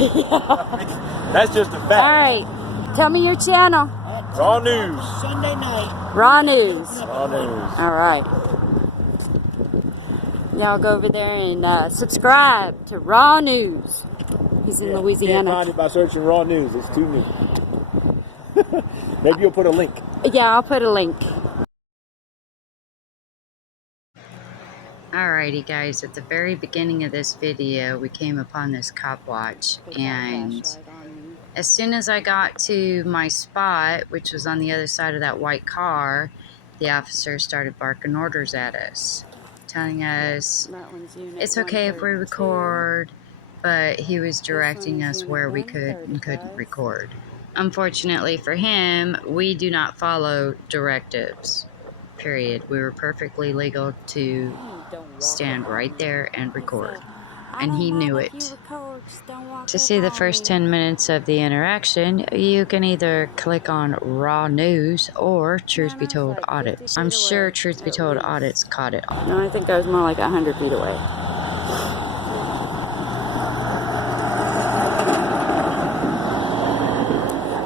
Yeah. That's just a fact. Alright, tell me your channel. Raw News. Sunday night. Raw News. Raw News. Alright. Y'all go over there and subscribe to Raw News. He's in Louisiana. You can't find it by searching Raw News. It's too new. Maybe you'll put a link. Yeah, I'll put a link. Alrighty guys, at the very beginning of this video we came upon this cop watch, and as soon as I got to my spot, which was on the other side of that white car, the officer started barking orders at us, telling us it's okay if we record, but he was directing us where we could and couldn't record. Unfortunately for him, we do not follow directives, period. We were perfectly legal to stand right there and record, and he knew it. To see the first 10 minutes of the interaction, you can either click on Raw News or Truth Be Told Audits. I'm sure Truth Be Told Audits caught it. No, I think I was more like 100 feet away.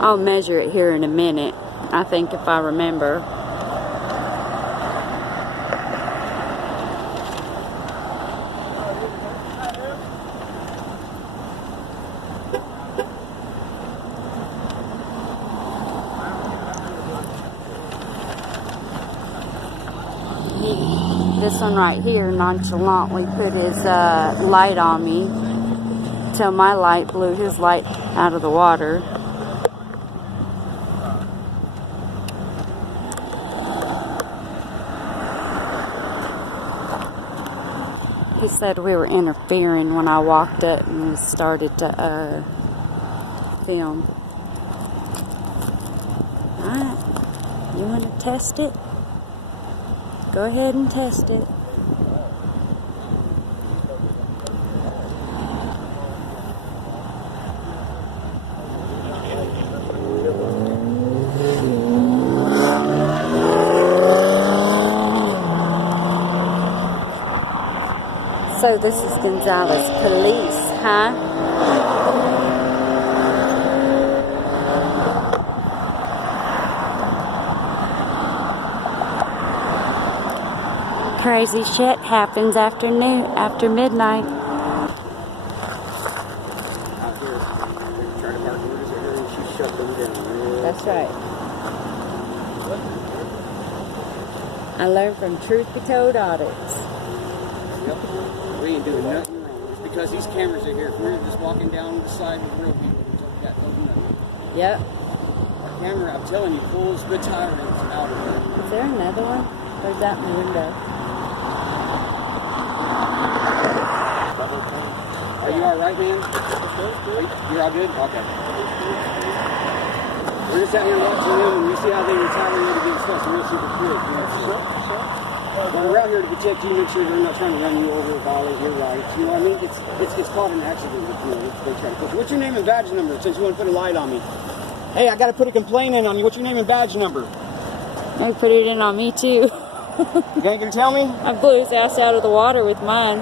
I'll measure it here in a minute, I think, if I remember. This one right here nonchalantly put his light on me till my light blew his light out of the water. He said we were interfering when I walked up and started to film. Alright, you want to test it? Go ahead and test it. So this is Gonzales Police, huh? Crazy shit happens after midnight. That's right. I learned from Truth Be Told Audits. Yep. We ain't doing nothing wrong. It's because these cameras are here. If we're just walking down the side of the road, people can tell you that don't know. Yep. Our camera, I'm telling you, pulls the tire rings out of it. Is there another one? Or is that in the window? Are you alright, man? You're all good? Okay. We're just out here watching them, and we see how they retaliate against us real super quick. You know, so we're out here to protect you, make sure they're not trying to run you over or violate your rights. You know what I mean? It's caught an accident with you. They try to push you. What's your name and badge number? Since you want to put a light on me. Hey, I got to put a complaint in on you. What's your name and badge number? They put it in on me too. You ain't gonna tell me? I blew his ass out of the water with mine.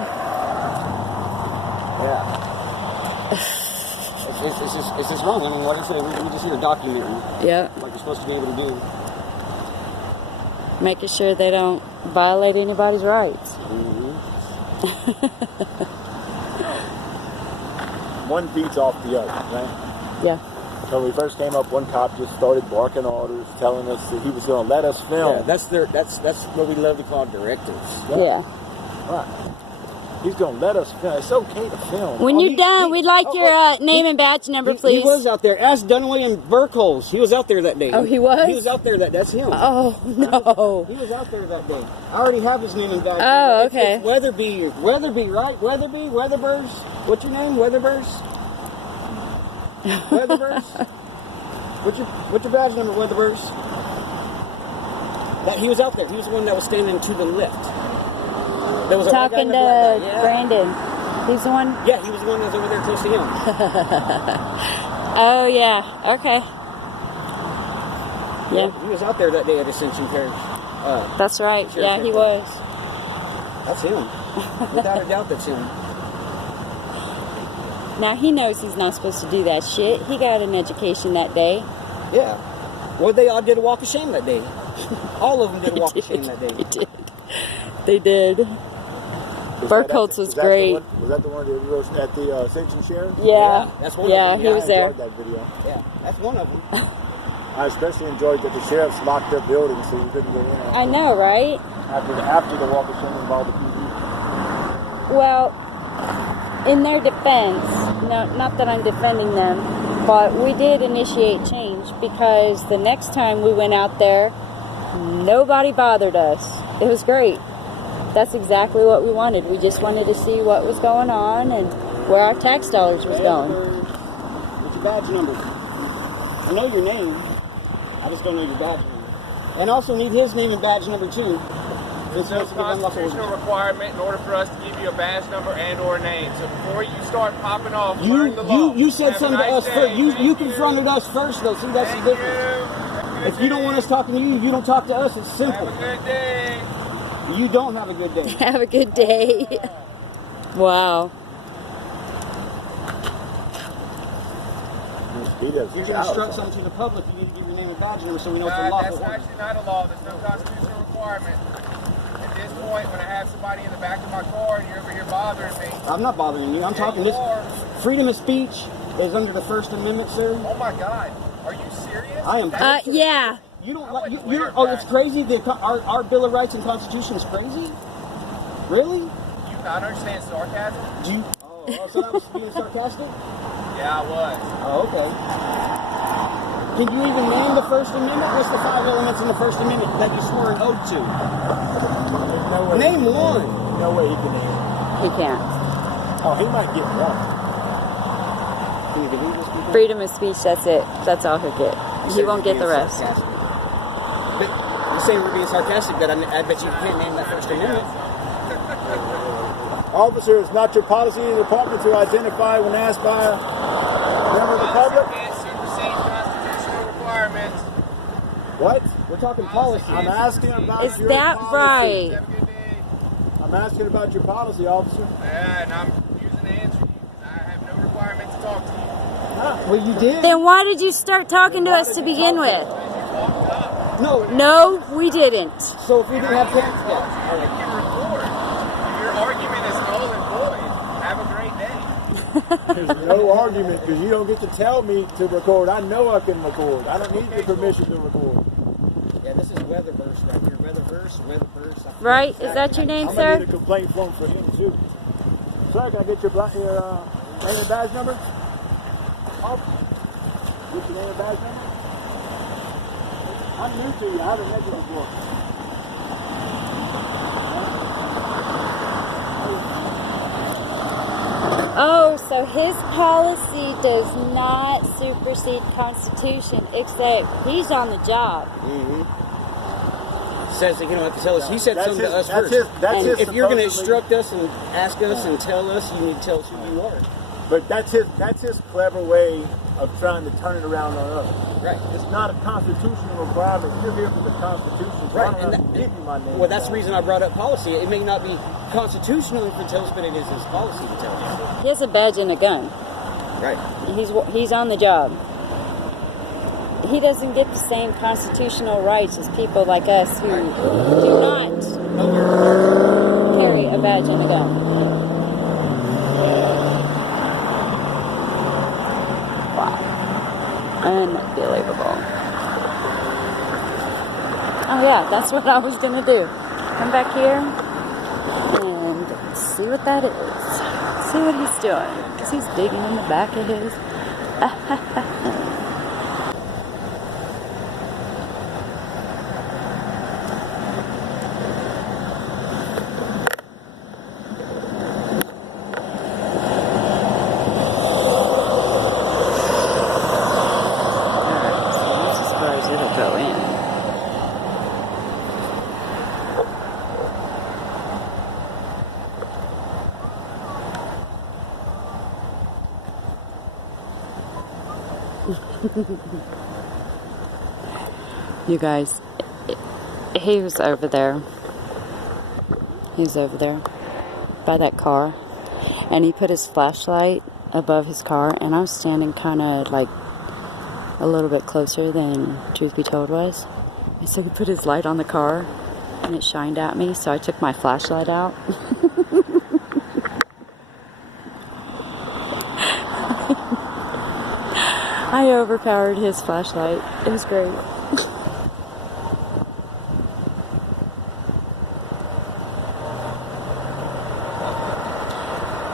Yeah. It's just wrong. I mean, like I said, we just here documenting. Yep. Like you're supposed to be able to do. Making sure they don't violate anybody's rights. One feeds off the other, right? Yeah. So when we first came up, one cop just started barking orders, telling us that he was going to let us film. Yeah, that's what we love to call directives. Yeah. Right. He's going to let us film. It's okay to film. When you're done, we'd like your name and badge number, please. He was out there. Ask Dunaway and Burkholz. He was out there that day. Oh, he was? He was out there. That's him. Oh, no. He was out there that day. I already have his name and badge. Oh, okay. It's Weatherby, right? Weatherby, Weatherburs. What's your name? Weatherburs? Weatherburs? What's your badge number, Weatherburs? That he was out there. He was the one that was standing to the left. There was talking to Brandon. He's the one? Yeah, he was the one that was over there close to him. Oh, yeah. Okay. Yeah. He was out there that day at Ascension Parish. That's right. Yeah, he was. That's him. Without a doubt, that's him. Now he knows he's not supposed to do that shit. He got an education that day. Yeah. Well, they all did a walk of shame that day. All of them did a walk of shame that day. They did. They did. Burkholz was great. Was that the one that was at the Asserting share? Yeah. That's one Yeah, of them. he was there. I enjoyed that video. Yeah, that's one of them. I especially enjoyed that the sheriffs locked their building so you couldn't go in. I know, right? After the walk of shame involved the PD. Well, in their defense, no, not that I'm defending them, but we did initiate change because the next time we went out there, nobody bothered us. It was great. That's exactly what we wanted. We just wanted to see what was going on and where our tax dollars was going. What's your badge number? I know your name. I just don't know your badge number. And also need his name and badge number too. There's no constitutional requirement in order for us to give you a badge number and or name. So before you start popping off, learn the law. You said Have something a to nice us first. day. You confronted us first though. See, that's the difference. If you don't want us talking to you, you don't talk to us. It's simple. Have a good day. You don't have a good day. Have a good day. Wow. If you can instruct something to the public, you need to give your name and badge number so we know it's a lawful That's order. actually not a law. There's no constitutional requirement. At this point, when I have somebody in the back of my car and you're over here bothering me, I'm not bothering you. I'm talking you this. are. Freedom of speech is under the First Amendment, sir. Oh my God, are you serious? I am. Yeah. You don't I like. wouldn't You're. wear Oh, that. it's crazy. Our Bill of Rights and Constitution is crazy. Really? Do you not understand sarcasm? Do you? Oh, so that was being sarcastic. Yeah, I was. Oh, okay. Can you even name the First Amendment? What's the 5 elements in the First Amendment that you swore an oath to? No way. Name one. No way he can name it. He can't. Oh, he might get one. Can you believe this, people? Freedom of speech, that's it. That's all he'll get. You He said won't you're get the being rest. sarcastic. But you're saying we're being sarcastic, but I bet you can't name that First Amendment. Officer, it's not your policy in the department to identify when asked by a member of the public. Can't supersede constitutional requirements. What? We're talking policy. I'm asking about Is your that policy. right? Have a good day. I'm asking about your policy, officer. Yeah, and I'm refusing to answer you because I have no requirement to talk to you. Well, you did. Then why did you start talking to us to begin with? Because you walked up. No. No, we didn't. So if we didn't have parents, You can record. If your argument is null and void, have a great day. There's no argument because you don't get to tell me to record. I know I can record. I don't need your permission to record. yeah, this is Weatherverse right here. Weatherverse. Right? Is that your name, I'm gonna need sir? a complaint form for him too. Sir, can I get your name and badge number? Get your name and badge number? I'm new to you. I haven't met you before. Oh, so his policy does not supersede Constitution, except he's on the job. Says that you don't have to tell us. He said That's something his- to us that's first. his- that's and his if you're going to supposedly- instruct us and ask us and tell us, you need to tell us who you are. But that's his clever way of trying to turn it around on us. Right. It's not a constitutional requirement. You're here for the Constitution, so I don't have to give you my name. Well, that's the reason I brought up policy. It may not be constitutional if it tells, but it is his policy to tell us. He has a badge and a gun. Right. He's on the job. He doesn't get the same constitutional rights as people like us who do not carry a badge and a gun. Wow. Unbelievable. Oh yeah, that's what I was gonna do. Come back here and see what that is. See what he's doing. Because he's digging in the back of his. You guys, he was over there. He was over there by that car, and he put his flashlight above his car, and I was standing kind of like a little bit closer than Truth Be Told was. And so he put his light on the car and it shined at me, so I took my flashlight out. I overpowered his flashlight. It was great.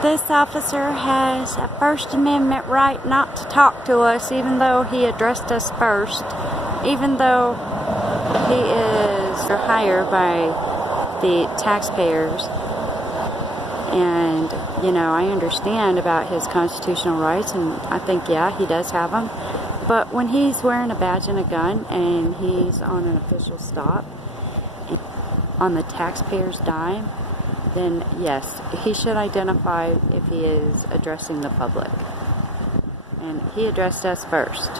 This officer has a First Amendment right not to talk to us, even though he addressed us first, even though he is hired by the taxpayers. And, you know, I understand about his constitutional rights, and I think, yeah, he does have them. But when he's wearing a badge and a gun, and he's on an official stop, on the taxpayer's dime, then yes, he should identify if he is addressing the public. And he addressed us first.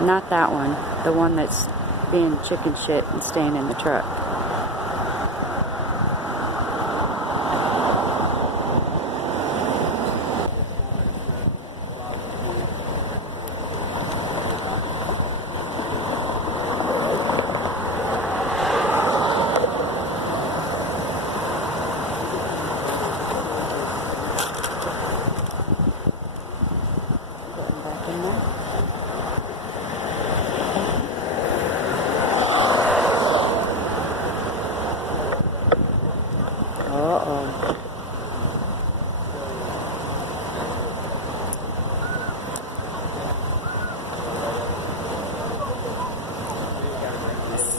Not that one, the one that's being chicken shit and staying in the truck.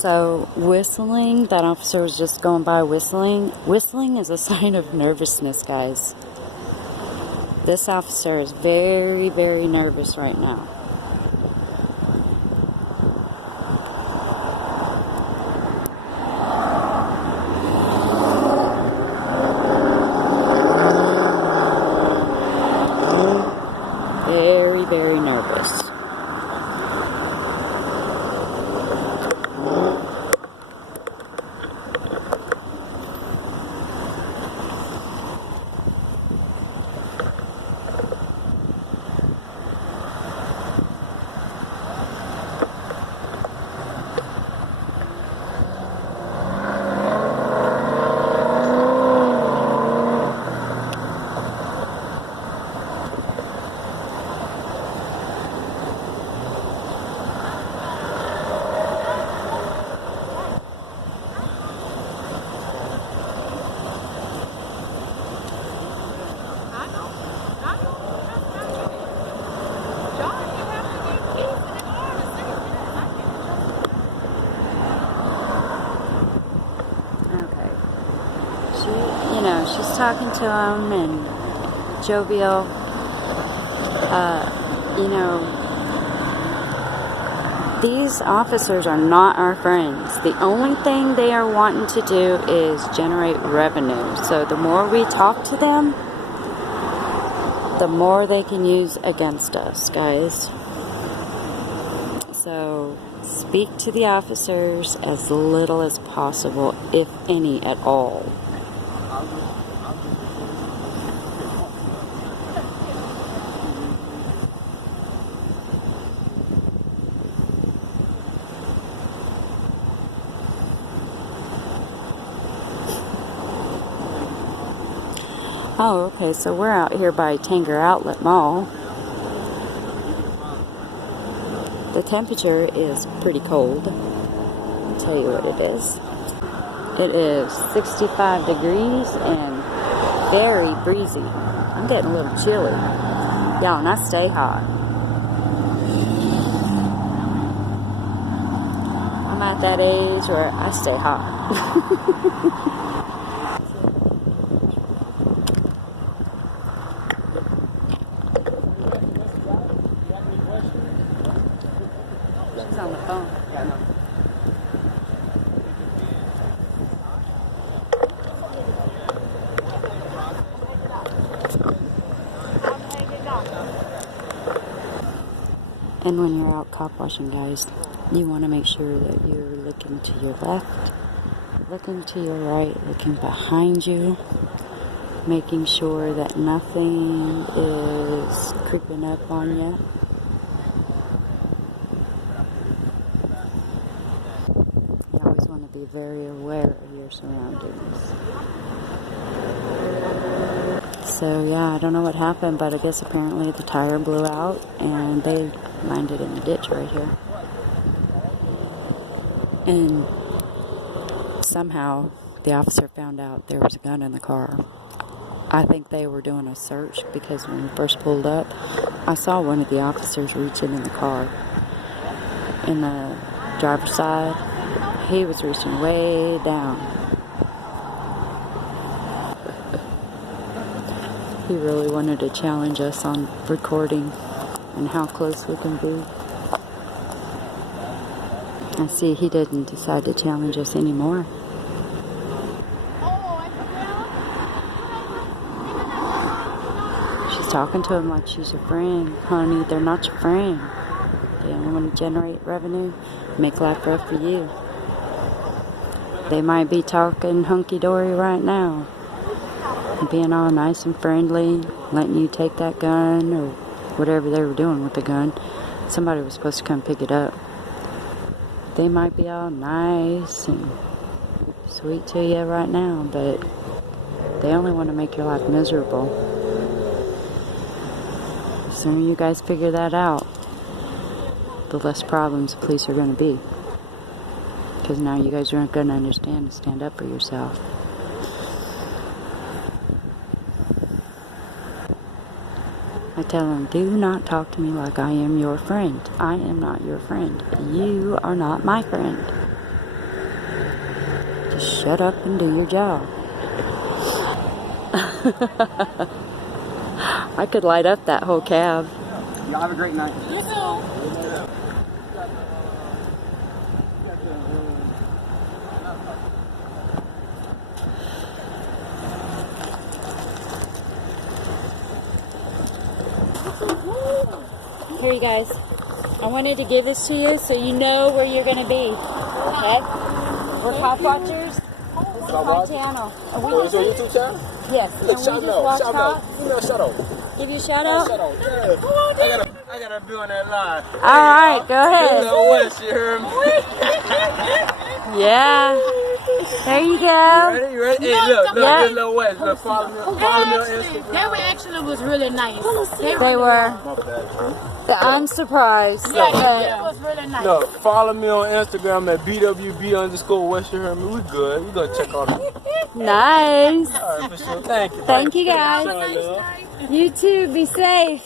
So whistling, that officer was just going by whistling. Whistling is a sign of nervousness, guys. This officer is very, very nervous right now. Very, very nervous. She's talking to him and jovial. You know, these officers are not our friends. The only thing they are wanting to do is generate revenue. So the more we talk to them, the more they can use against us, guys. So speak to the officers as little as possible, if any at all. Oh, okay, so we're out here by Tanger Outlet Mall. The temperature is pretty cold. I'll tell you what it is. It is 65 degrees and very breezy. I'm getting a little chilly. Y'all, and I stay hot. I'm at that age where I stay hot. On the phone. Yeah, I know. And when you're out cop washing, guys, you want to make sure that you're looking to your left, looking to your right, looking behind you, making sure that nothing is creeping up on you. You always want to be very aware of your surroundings. So yeah, I don't know what happened, but I guess apparently the tire blew out and they landed in the ditch right here. And somehow the officer found out there was a gun in the car. I think they were doing a search because when we first pulled up, I saw one of the officers reaching in the car. In the driver's side, he was reaching way down. He really wanted to challenge us on recording and how close we can be. I see he didn't decide to challenge us anymore. She's talking to him like she's your friend. Honey, they're not your friend. They only want to generate revenue, make life rough for you. They might be talking hunky-dory right now, being all nice and friendly, letting you take that gun or whatever they were doing with the gun. Somebody was supposed to come pick it up. They might be all nice and sweet to you right now, but they only want to make your life miserable. The sooner you guys figure that out, the less problems the police are going to be. Because now you guys aren't going to understand and stand up for yourself. I tell them, do not talk to me like I am your friend. I am not your friend. You are not my friend. Just shut up and do your job. I could light up that whole cab. Y'all have a great night. Here, you guys. I wanted to give this to you so you know where you're going to be. Okay? We're cop watchers. This is my channel. And we Is your YouTube channel? Yes. Look, and shout we just watch out. cops. Give me a shout out. Give you a shout out? Shout out. Yeah. I gotta be on that line. Alright, go ahead. West, you heard me? Yeah. There you go. Ready? You ready? Hey, look, Yeah. this Lil West. Look, follow me on Instagram. That one actually was really nice. They were. I'm surprised. It But was really nice. Look, follow me on Instagram at BWB_West. You heard me? We good. We gonna check on it. nice. All right, for sure. Thank you. Thank you, Show guys. love. You too. Be safe.